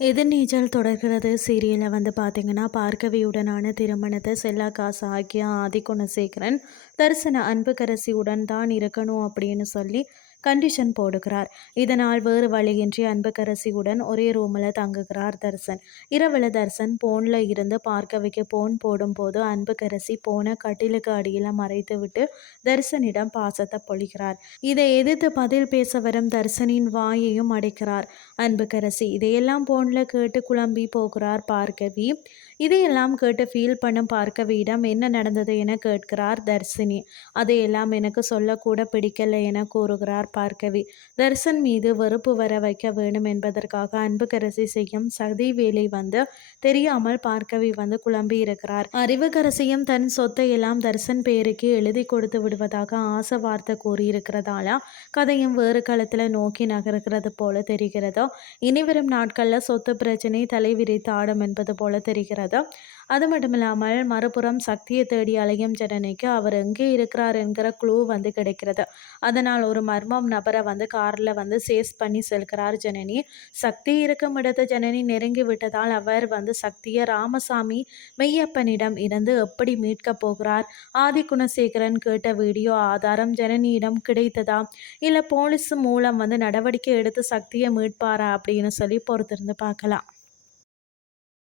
எதிர்நீச்சல் தொடர்கிறது? சீரியலில் வந்து பார்த்தீங்கன்னா பார்க்கவியுடனான திருமணத்தை செல்லா செல்லாக்காசு ஆகிய ஆதிகுணசேகரன் தரிசன அன்புக்கரசியுடன் தான் இருக்கணும் அப்படின்னு சொல்லி கண்டிஷன் போடுகிறார். இதனால் வேறு வழியின்றி அன்புக்கரசியுடன் ஒரே ரூமில் தங்குகிறார் தர்சன். இரவில் தர்சன் போனில் இருந்து பார்க்கவிக்கு போன் போடும்போது அன்புக்கரசி போன கட்டிலுக்கு அடியில் மறைத்துவிட்டு தர்சனிடம் பாசத்தை பொழிகிறார். இதை எதிர்த்து பதில் பேச வரும் தர்சனின் வாயையும் அடைக்கிறார். அன்புக்கரசி இதையெல்லாம் போனில் கேட்டு குழம்பி போகிறார் பார்க்கவி. இதையெல்லாம் கேட்டு ஃபீல் பண்ணும் பார்க்கவியிடம் என்ன நடந்தது என கேட்கிறார் தர்சினி. அதையெல்லாம் எனக்கு சொல்லக்கூட பிடிக்கல என கூறுகிறார் பார்க்கவி. தர்சன் மீது வெறுப்பு வர வைக்க வேண்டும் என்பதற்காக அன்புக்கரசி செய்யும் சதி வேலை வந்து தெரியாமல் பார்க்கவி வந்து குழம்பி இருக்கிறார். அறிவுக்கரசியும் தன் சொத்தை எல்லாம் தர்சன் பேருக்கு எழுதி கொடுத்து விடுவதாக ஆசை வார்த்தை கூறியிருக்கிறதால கதையும் வேறு களத்தில் நோக்கி நகர்கிறது போல தெரிகிறதோ இனிவரும் நாட்களில் சொத்து பிரச்சனை தலைவிரித்து ஆடும் என்பது போல தெரிகிறதோ அது மட்டும் இல்லாமல் மறுபுறம் சக்தியை தேடி அலையும் ஜனனிக்கு அவர் எங்கே இருக்கிறார் என்கிற குழு வந்து கிடைக்கிறது. அதனால் ஒரு மர்மம் நபரை வந்து காரில் வந்து சேஸ் பண்ணி செல்கிறார் ஜனனி. சக்தி இருக்கும் இடத்த ஜனனி நெருங்கி விட்டதால் அவர் வந்து சக்தியை ராமசாமி மெய்யப்பனிடம் இருந்து எப்படி மீட்கப் போகிறார்? ஆதி குணசேகரன் கேட்ட வீடியோ ஆதாரம் ஜனனியிடம் கிடைத்ததா? இல்லை போலீஸ் மூலம் வந்து நடவடிக்கை எடுத்து சக்தியை மீட்பாரா அப்படின்னு சொல்லி பொறுத்திருந்து பார்க்கலாம்.